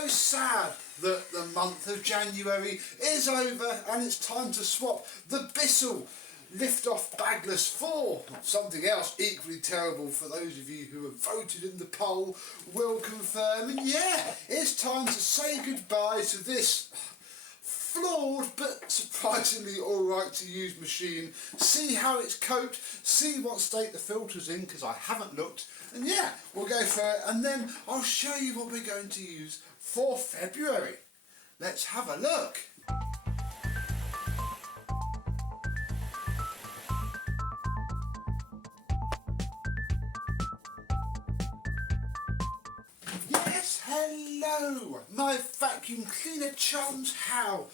so sad that the month of January is over and it's time to swap the Bissell Lift-Off Bagless for something else equally terrible. For those of you who have voted in the poll will confirm. And yeah, it's time to say goodbye to this flawed but surprisingly alright to use machine. See how it's coped, see what state the filter's in, because I haven't looked. And yeah, we'll go for it, and then I'll show you what we're going to use for February. Let's have a look. Yes, hello, my vacuum cleaner chums. How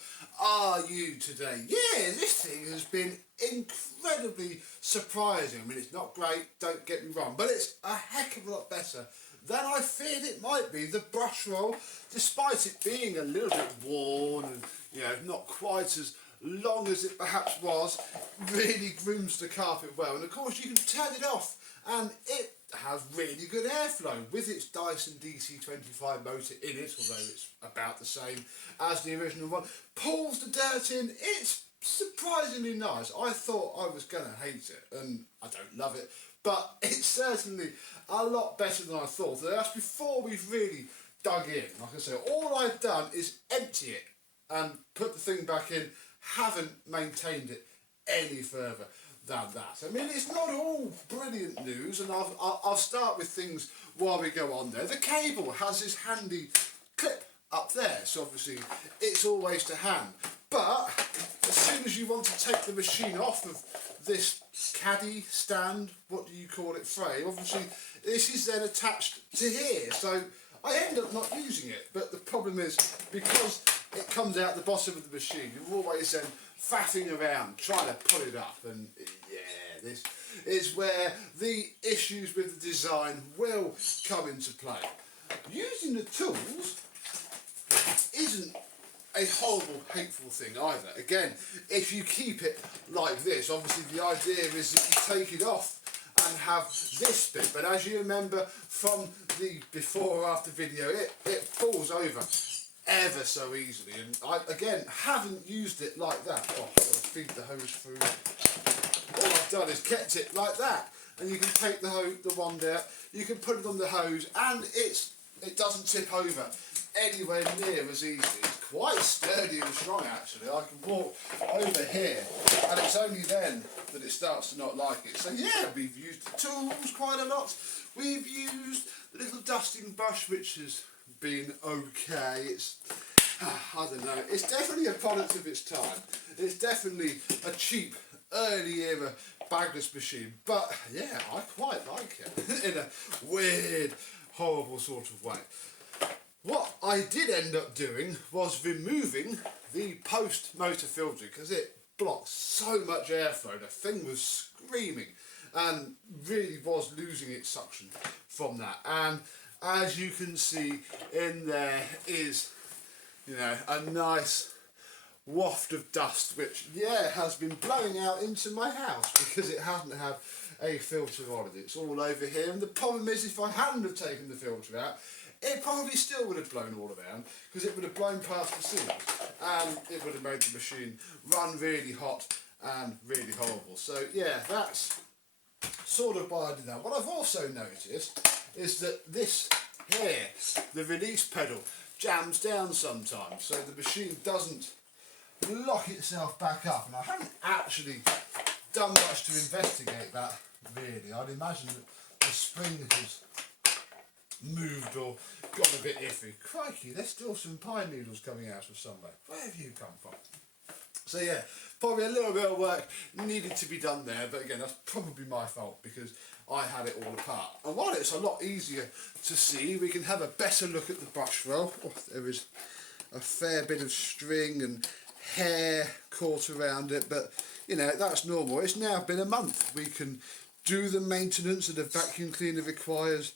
are you today? Yeah, this thing has been incredibly surprising. I mean, it's not great, don't get me wrong, but it's a heck of a lot better than I feared it might be. The brush roll, despite it being a little bit worn and, you know, not quite as long as it perhaps was, really grooms the carpet well. And of course you can turn it off and it has really good airflow with its Dyson DC25 motor in it, although it's about the same as the original one. Pulls the dirt in. It's surprisingly nice. I thought I was going to hate it, and I don't love it, but it's certainly a lot better than I thought. So that's before we've really dug in. Like I say, all I've done is empty it and put the thing back in. Haven't maintained it any further than that. I mean, it's not all brilliant news, and I'll start with things while we go on there. The cable has this handy clip up there, so obviously it's always to hand. But as soon as you want to take the machine off of this caddy stand, what do you call it, frame, obviously this is then attached to here, so I end up not using it. But the problem is, because it comes out the bottom of the machine, you're always then faffing around trying to pull it up, and yeah, this is where the issues with the design will come into play. Using the tools isn't a horrible, hateful thing either. Again, if you keep it like this, obviously the idea is that you take it off and have this bit, but as you remember from the before or after video, it falls over ever so easily, and I again haven't used it like that. Oh, I've got to feed the hose through. All I've done is kept it like that, and you can take the wand out, you can put it on the hose, and it doesn't tip over anywhere near as easily. It's quite sturdy and strong actually. I can walk over here, and it's only then that it starts to not like it. So yeah, we've used the tools quite a lot. We've used the little dusting brush, which has been okay. It's, I don't know, it's definitely a product of its time. It's definitely a cheap, early era bagless machine, but yeah, I quite like it in a weird, horrible sort of way. What I did end up doing was removing the post motor filter, because it blocks so much airflow. The thing was screaming and really was losing its suction from that. And as you can see in there is, you know, a nice waft of dust, which yeah has been blowing out into my house because it hasn't had a filter on it. It's all over here, and the problem is, if I hadn't have taken the filter out, it probably still would have blown all around, because it would have blown past the seals and it would have made the machine run really hot and really horrible. So yeah, that's sort of why I did that. What I've also noticed is that this here, the release pedal, jams down sometimes, so the machine doesn't lock itself back up, and I haven't actually done much to investigate that really. I'd imagine that the spring has moved or got a bit iffy. Crikey, there's still some pine needles coming out of somewhere. Where have you come from? So yeah, probably a little bit of work needed to be done there, but again, that's probably my fault because I had it all apart. And while it's a lot easier to see, we can have a better look at the brush roll. Oh, there is a fair bit of string and hair caught around it, but you know, that's normal. It's now been a month. We can do the maintenance that a vacuum cleaner requires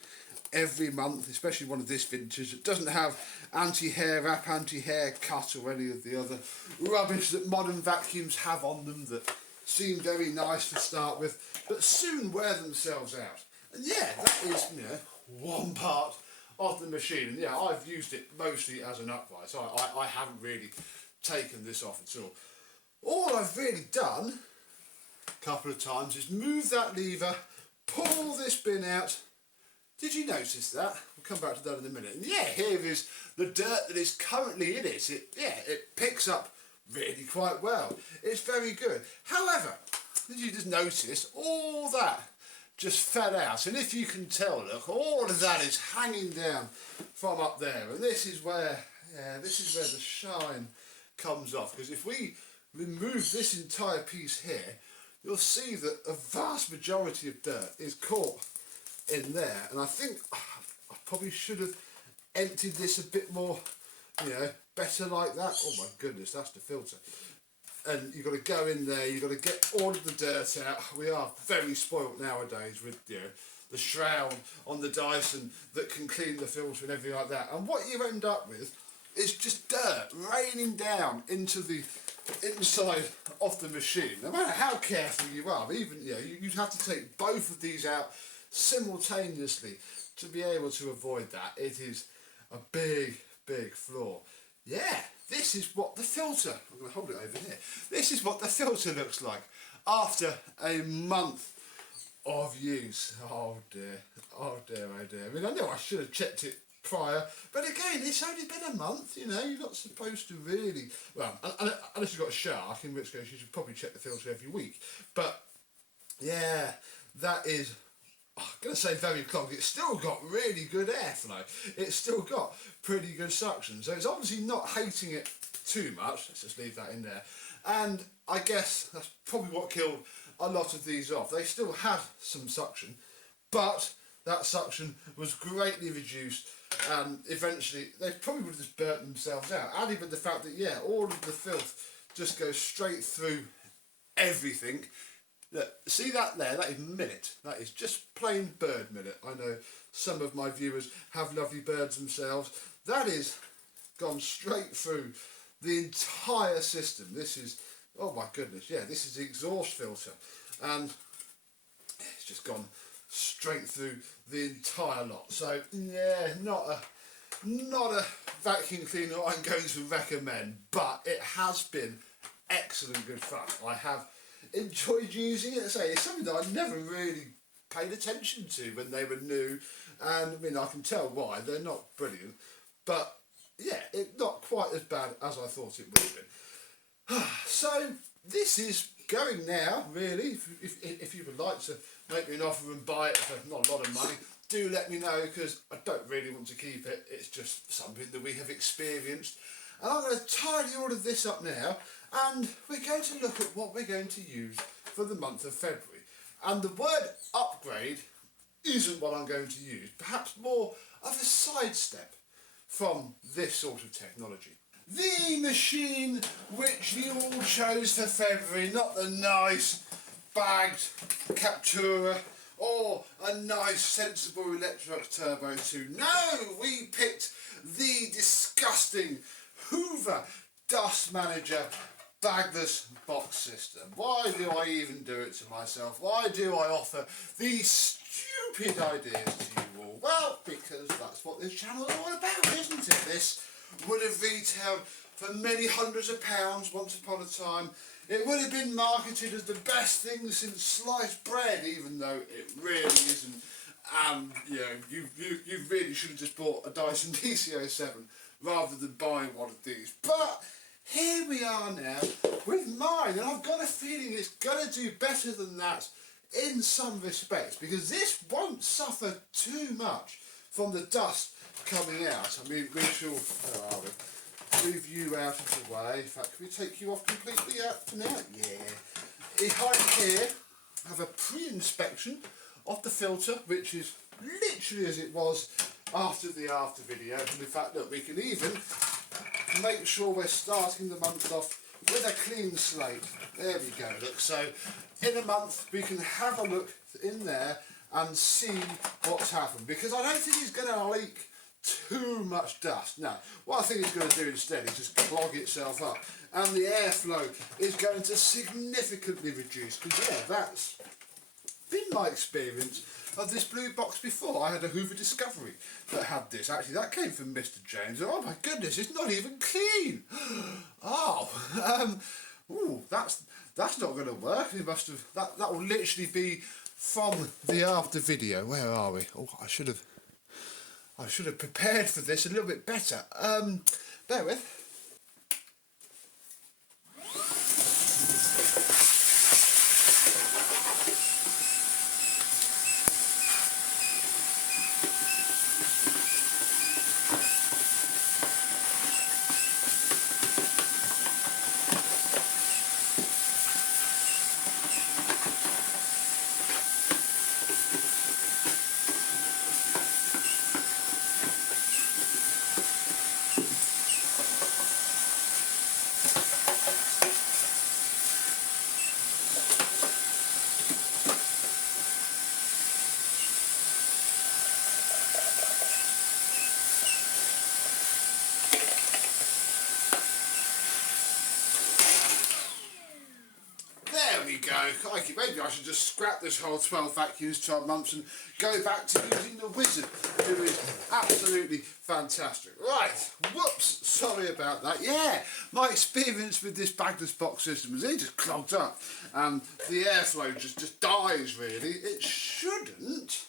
every month, especially one of this vintage. It doesn't have anti-hair wrap, anti-hair cut, or any of the other rubbish that modern vacuums have on them that seem very nice to start with, but soon wear themselves out. And yeah, that is, you know, one part of the machine, and yeah, I've used it mostly as an upright, so I haven't really taken this off at all. All I've really done a couple of times is move that lever, pull this bin out. Did you notice that? We'll come back to that in a minute. And yeah, here is the dirt that is currently in it. It picks up really quite well. It's very good. However, did you just notice all that just fell out? And if you can tell, look, all of that is hanging down from up there. And this is where the shine comes off. Because if we remove this entire piece here, you'll see that a vast majority of dirt is caught in there. And I think I probably should have emptied this a bit more, better like that. Oh my goodness, that's the filter. And you've got to go in there, you've got to get all of the dirt out. We are very spoilt nowadays with the shroud on the Dyson that can clean the filter and everything like that. And what you end up with is just dirt raining down into the inside of the machine. No matter how careful you are, even you'd have to take both of these out simultaneously to be able to avoid that. It is a big flaw. Yeah, this is what the filter, I'm going to hold it over here, this is what the filter looks like after a month of use. Oh dear. I mean, I know I should have checked it prior, but again, it's only been a month, you're not supposed to really, well, unless you've got a shark, in which case you should probably check the filter every week. But yeah, that is, I'm going to say very clogged. It's still got really good airflow. It's still got pretty good suction. So it's obviously not hating it too much. Let's just leave that in there. And I guess that's probably what killed a lot of these off. They still had some suction, but that suction was greatly reduced, and eventually they probably would have just burnt themselves out. Added with the fact that, yeah, all of the filth just goes straight through everything. Look, see that there? That is millet. That is just plain bird millet. I know some of my viewers have lovely birds themselves. That is gone straight through the entire system. This is, oh my goodness, yeah, this is the exhaust filter. And it's just gone straight through the entire lot. So, yeah, not a vacuum cleaner I'm going to recommend, but it has been excellent good fun. I have enjoyed using it. It's something that I never really paid attention to when they were new, and I mean, I can tell why. They're not brilliant, but yeah, it's not quite as bad as I thought it would have been. So this is going now, really. If you would like to make me an offer and buy it for not a lot of money, do let me know, because I don't really want to keep it. It's just something that we have experienced. And I'm going to tidy all of this up now, and we're going to look at what we're going to use for the month of February. And the word upgrade isn't what I'm going to use, perhaps more of a sidestep from this sort of technology. The machine which you all chose for February, not the nice bagged Captura or a nice sensible Electrolux Turbo 2. No, we picked the disgusting Hoover Dust Manager bagless box system. Why do I even do it to myself? Why do I offer these stupid ideas to you all? Well, because that's what this channel is all about, isn't it? This would have retailed for many hundreds of pounds once upon a time. It would have been marketed as the best thing since sliced bread, even though it really isn't. You really should have just bought a Dyson DC07 rather than buying one of these. But here we are now with mine, and I've got a feeling it's going to do better than that in some respects, because this won't suffer too much from the dust coming out. I mean, we shall, where are we? Move you out of the way. In fact, can we take you off completely out for now? Yeah. Behind here, I have a pre-inspection of the filter, which is literally as it was after the after video. And in fact, look, we can even make sure we're starting the month off with a clean slate. There we go, look. So in a month we can have a look in there and see what's happened, because I don't think it's going to leak too much dust. No, what I think it's going to do instead is just clog itself up, and the airflow is going to significantly reduce, because yeah, that's been my experience of this blue box before. I had a Hoover Discovery that had this. Actually, that came from Mr. James. Oh my goodness, it's not even clean. Oh, ooh, that's not going to work. It must have, that will literally be from the after video. Where are we? Oh, I should have prepared for this a little bit better. Bear with. Go. Crikey, maybe I should just scrap this whole 12 vacuums, 12 months and go back to using the Wizard, who is absolutely fantastic. Right, whoops, sorry about that. Yeah, my experience with this bagless box system is it just clogged up and the airflow just dies really. It shouldn't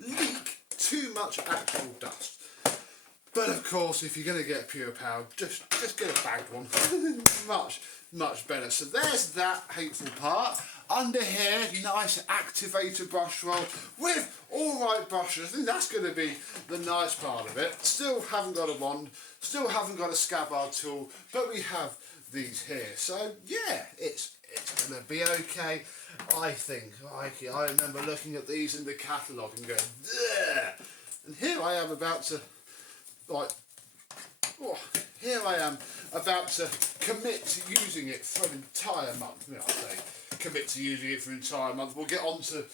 leak too much actual dust. But of course, if you're going to get pure power, just get a bagged one. much better. So there's that hateful part. Under here, nice activator brush roll with alright brushes. I think that's going to be the nice part of it. Still haven't got a wand, still haven't got a scabbard tool, but we have these here. So yeah, it's going to be okay, I think. I remember looking at these in the catalogue and going, there. And here I am about to, here I am about to commit to using it for an entire month. I say commit to using it for an entire month. We'll get on to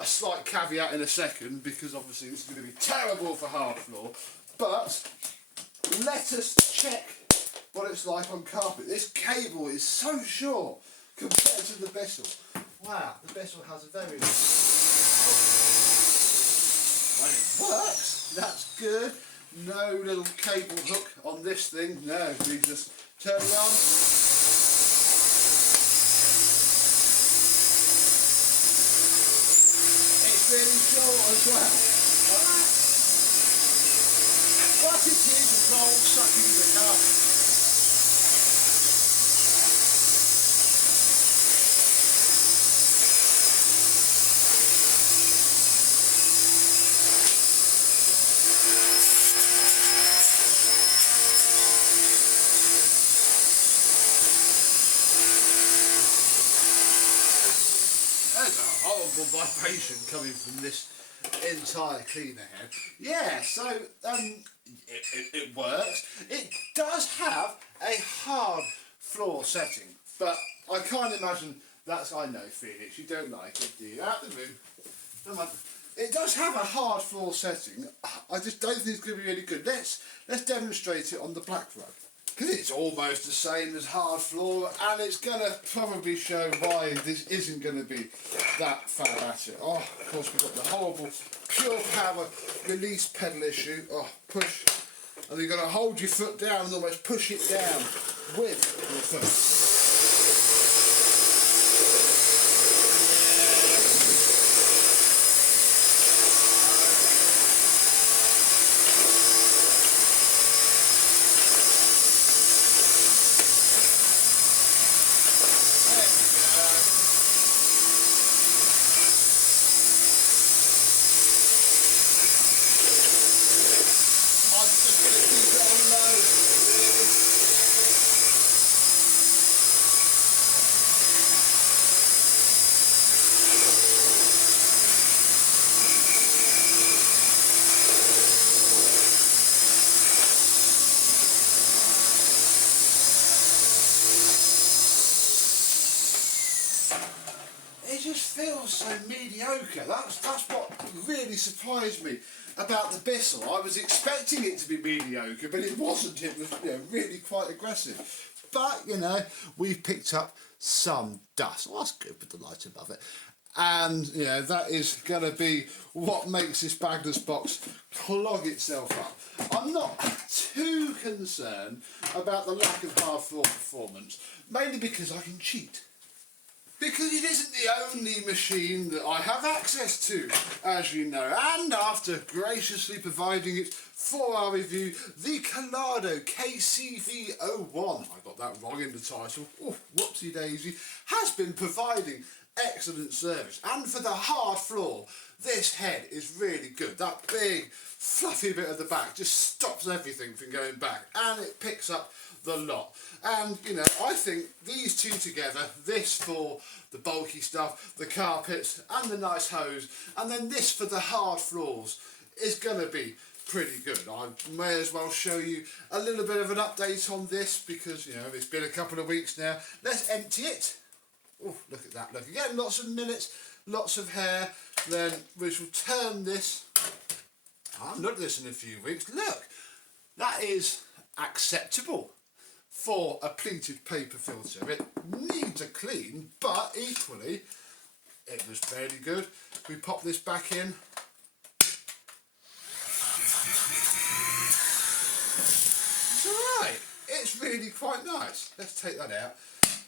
a slight caveat in a second because obviously this is going to be terrible for hard floor. But let us check what it's like on carpet. This cable is so short compared to the Bissell. Wow, the Bissell has a very... When it works, that's good. No little cable hook on this thing. No, we just turn it on. It's really short as well. What it is roll sucking the carpet. Vibration coming from this entire cleaner head. Yeah, so it works. It does have a hard floor setting, but I can't imagine that's, I know Felix, you don't like it, do you? Out the room. Come on. It does have a hard floor setting. I just don't think it's going to be really good. Let's demonstrate it on the black rug. Because it's almost the same as hard floor, and it's going to probably show why this isn't going to be that fab at it. Oh, of course we've got the horrible pure power release pedal issue. Oh, push. And you've got to hold your foot down and almost push it down with your foot. Just feels so mediocre. That's what really surprised me about the Bissell. I was expecting it to be mediocre, but it wasn't. It was really quite aggressive. But we've picked up some dust. Well, that's good with the light above it. and yeah, that is going to be what makes this bagless box clog itself up. I'm not too concerned about the lack of hard floor performance, mainly because I can cheat. Because it isn't the only machine that I have access to, as you know, and after graciously providing it for our review, the Collado KCV01, I got that wrong in the title, oh, whoopsie daisy, has been providing excellent service. And for the hard floor, this head is really good. That big fluffy bit at the back just stops everything from going back, and it picks up the lot. And you know, I think these two together, this for the bulky stuff, the carpets and the nice hose, and then this for the hard floors, is going to be pretty good. I may as well show you a little bit of an update on this because, you know, it's been a couple of weeks now. Let's empty it. Oh, look at that, look, again, lots of minutes, lots of hair. Then we shall turn this. I haven't looked at this in a few weeks. Look, that is acceptable for a pleated paper filter. It needs a clean, but equally it was fairly good. We pop this back in. It's alright. It's really quite nice. Let's take that out.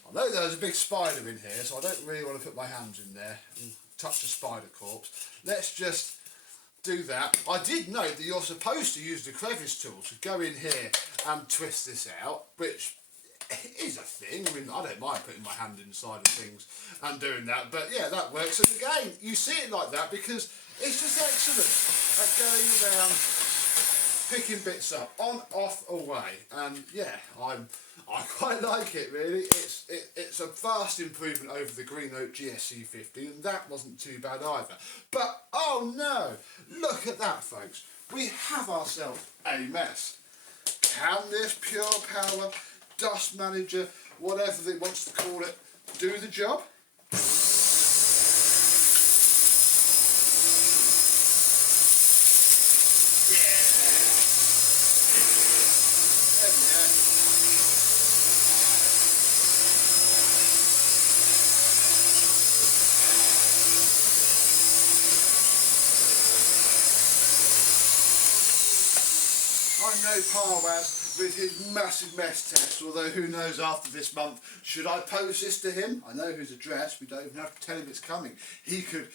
I know there's a big spider in here, so I don't really want to put my hands in there and touch the spider corpse. Let's just do that. I did know that you're supposed to use the crevice tool to go in here and twist this out, which is a thing. I mean, I don't mind putting my hand inside of things and doing that, but yeah, that works. And again, you see it like that because it's just excellent at going around picking bits up, on, off, away, and yeah, I quite like it really. It's a vast improvement over the Green Oak GSC 50, and that wasn't too bad either. But oh no, look at that, folks. We have ourselves a mess. Can this Pure Power Dust Manager, whatever it wants to call it, do the job? I know Parwaz with his massive mess test, although who knows after this month, should I post this to him? I know his address, we don't even have to tell him it's coming. He could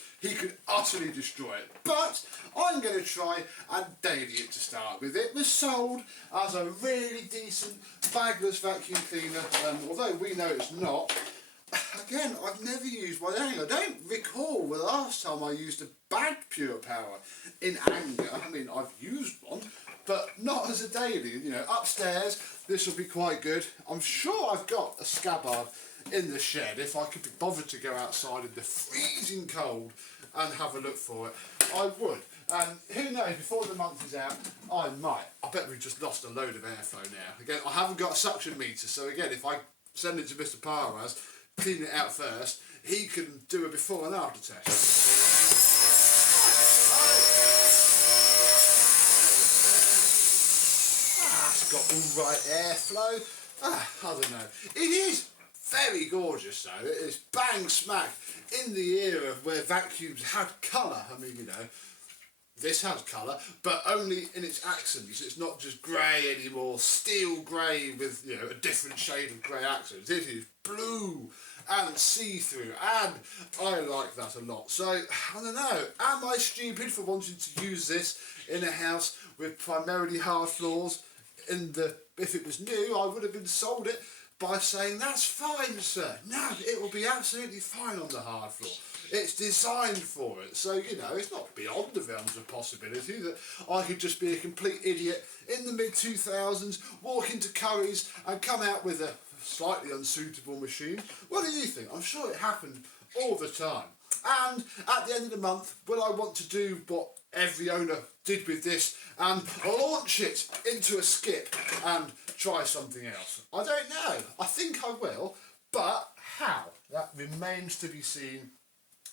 utterly destroy it. But I'm going to try and daily it to start with. It was sold as a really decent bagless vacuum cleaner, although we know it's not. Again, I've never used one. I don't recall the last time I used a bagged Pure Power in anger. I mean, I've used one, but not as a daily. You know, upstairs, this will be quite good. I'm sure I've got a scabbard in the shed. If I could be bothered to go outside in the freezing cold and have a look for it, I would. And who knows, before the month is out, I might. I bet we've just lost a load of airflow now. Again, I haven't got a suction meter, so again, if I send it to Mr. Parwaz, clean it out first, he can do a before and after test. It's got all right airflow. I don't know. It is very gorgeous though. It is bang smack in the era where vacuums had colour. I mean, you know, this has colour, but only in its accents. It's not just grey anymore, steel grey with, you know, a different shade of grey accents. It is blue and see-through, and I like that a lot. So, I don't know, am I stupid for wanting to use this in a house with primarily hard floors? If it was new, I would have been sold it by saying, that's fine, sir. No, it will be absolutely fine on the hard floor. It's designed for it. So, you know, it's not beyond the realms of possibility that I could just be a complete idiot in the mid-2000s, walk into Curry's and come out with a slightly unsuitable machine. What do you think? I'm sure it happened all the time. And at the end of the month, will I want to do what every owner did with this and launch it into a skip and try something else? I don't know. I think I will, but how? That remains to be seen.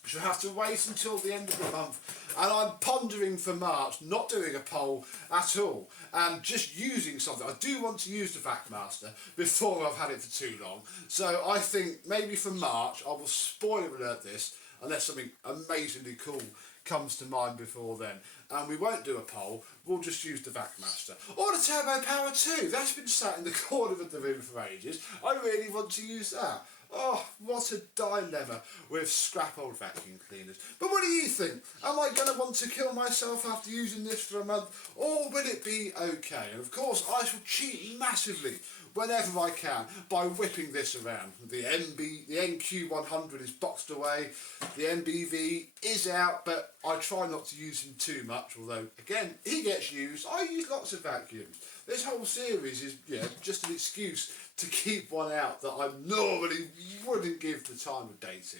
We shall have to wait until the end of the month, and I'm pondering for March not doing a poll at all and just using something. I do want to use the Vac Master before I've had it for too long, so I think maybe for March I will spoiler alert this unless something amazingly cool comes to mind before then. And we won't do a poll, we'll just use the Vac Master. Or the Turbo Power 2, that's been sat in the corner of the room for ages. I really want to use that. Oh, what a dilemma with scrap old vacuum cleaners. But what do you think? Am I going to want to kill myself after using this for a month, or will it be okay? And of course, I shall cheat massively whenever I can by whipping this around. The NQ100 is boxed away, the MBV is out, but I try not to use him too much, although, again, he gets used. I use lots of vacuums. This whole series is just an excuse to keep one out that I normally wouldn't give the time of day to.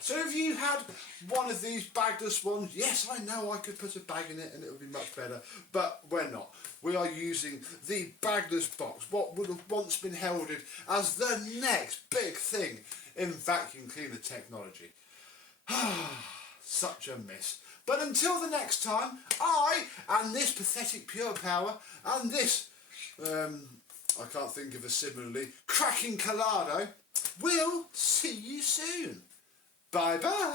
So if you had one of these bagless ones, yes, I know I could put a bag in it and it would be much better, but we're not. We are using the bagless box, what would have once been heralded as the next big thing in vacuum cleaner technology. Such a miss. But until the next time, I and this pathetic Pure Power and this, I can't think of a similarly, cracking Colado, will see you soon. Bye bye.